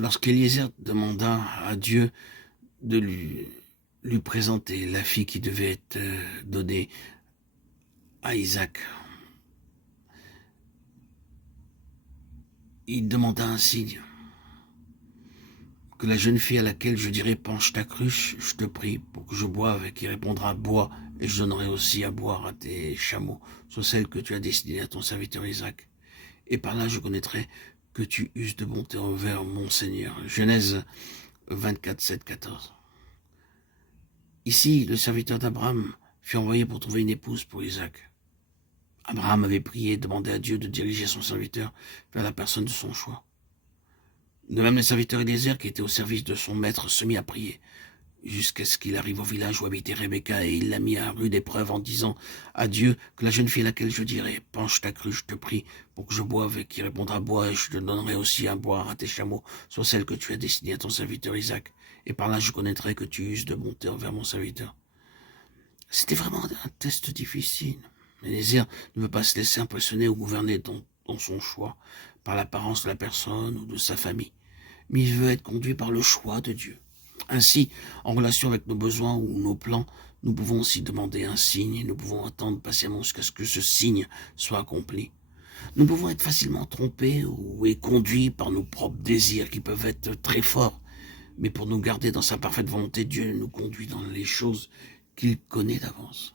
Lorsqu'Éliézer demanda à Dieu de lui présenter la fille qui devait être donnée à Isaac, il demanda un signe. Que la jeune fille à laquelle je dirai penche ta cruche, je te prie, pour que je boive, et qui répondra bois, et je donnerai aussi à boire à tes chameaux, soit celle que tu as destinée à ton serviteur Isaac. Et par là je connaîtrai que tu uses de bonté envers mon Seigneur. Genèse 24, 7, 14. Ici, le serviteur d'Abraham fut envoyé pour trouver une épouse pour Isaac. Abraham avait prié et demandé à Dieu de diriger son serviteur vers la personne de son choix. De même, le serviteur Éliézer, qui était au service de son maître, se mit à prier, jusqu'à ce qu'il arrive au village où habitait Rebecca, et il l'a mis à rude épreuve en disant à Dieu que la jeune fille à laquelle je dirai « Penche ta cruche, je te prie, pour que je boive, et qui répondra « Bois, et je te donnerai aussi à boire à tes chameaux, soit celle que tu as destinée à ton serviteur Isaac, et par là je connaîtrai que tu uses de bonté envers mon serviteur. » C'était vraiment un test difficile. Éliézer ne veut pas se laisser impressionner ou gouverner dans son choix, par l'apparence de la personne ou de sa famille, mais il veut être conduit par le choix de Dieu. Ainsi, en relation avec nos besoins ou nos plans, nous pouvons aussi demander un signe et nous pouvons attendre patiemment jusqu'à ce que ce signe soit accompli. Nous pouvons être facilement trompés ou conduits par nos propres désirs qui peuvent être très forts, mais pour nous garder dans sa parfaite volonté, Dieu nous conduit dans les choses qu'il connaît d'avance.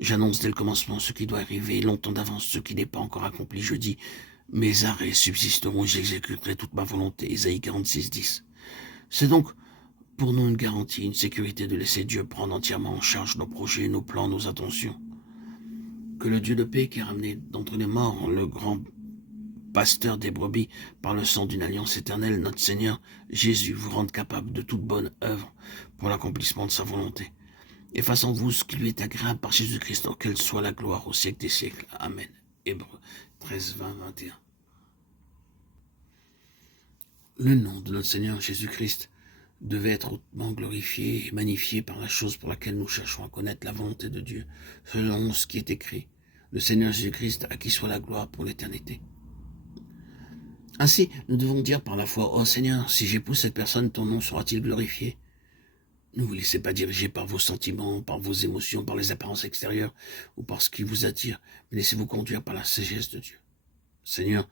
J'annonce dès le commencement ce qui doit arriver, longtemps d'avance ce qui n'est pas encore accompli. Je dis, mes arrêts subsisteront, j'exécuterai toute ma volonté. Ésaïe 46, 10. C'est donc pour nous une garantie, une sécurité de laisser Dieu prendre entièrement en charge nos projets, nos plans, nos intentions. Que le Dieu de paix qui a ramené d'entre les morts le grand pasteur des brebis par le sang d'une alliance éternelle, notre Seigneur Jésus, vous rende capable de toute bonne œuvre pour l'accomplissement de sa volonté. Et fasse en vous ce qui lui est agréable par Jésus-Christ, auquel soit la gloire au siècle des siècles. Amen. Hébreux 13, 20, 21. Le nom de notre Seigneur Jésus-Christ devait être hautement glorifié et magnifié par la chose pour laquelle nous cherchons à connaître la volonté de Dieu, selon ce qui est écrit. Le Seigneur Jésus-Christ, à qui soit la gloire pour l'éternité. Ainsi, nous devons dire par la foi, « Oh Seigneur, si j'épouse cette personne, ton nom sera-t-il glorifié ?» Ne vous laissez pas diriger par vos sentiments, par vos émotions, par les apparences extérieures ou par ce qui vous attire, mais laissez-vous conduire par la sagesse de Dieu. Seigneur,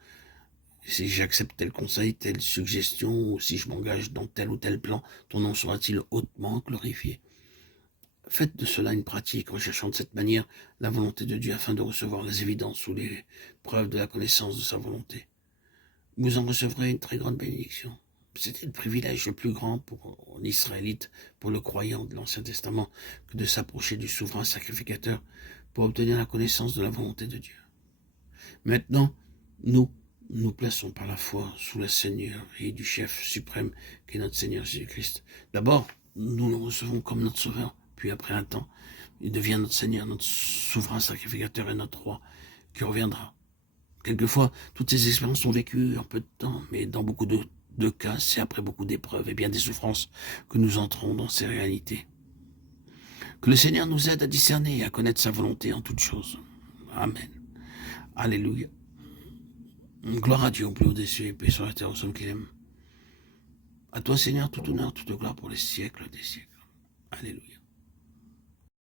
si j'accepte tel conseil, telle suggestion, ou si je m'engage dans tel ou tel plan, ton nom sera-t-il hautement glorifié? Faites de cela une pratique en cherchant de cette manière la volonté de Dieu afin de recevoir les évidences ou les preuves de la connaissance de sa volonté. Vous en recevrez une très grande bénédiction. C'était le privilège le plus grand pour l'Israélite, pour le croyant de l'Ancien Testament, que de s'approcher du souverain sacrificateur pour obtenir la connaissance de la volonté de Dieu. Maintenant, nous plaçons par la foi sous la seigneurie du chef suprême qui est notre Seigneur Jésus-Christ. D'abord, nous le recevons comme notre sauveur, puis après un temps, il devient notre Seigneur, notre souverain sacrificateur et notre roi qui reviendra. Quelquefois, toutes ces expériences sont vécues en peu de temps, mais dans beaucoup de cas, c'est après beaucoup d'épreuves et bien des souffrances que nous entrons dans ces réalités. Que le Seigneur nous aide à discerner et à connaître sa volonté en toutes choses. Amen. Alléluia. Gloire à Dieu au plus haut des cieux et paix sur la terre aux hommes qu'il aime. À toi, Seigneur, tout honneur, toute gloire pour les siècles des siècles. Alléluia.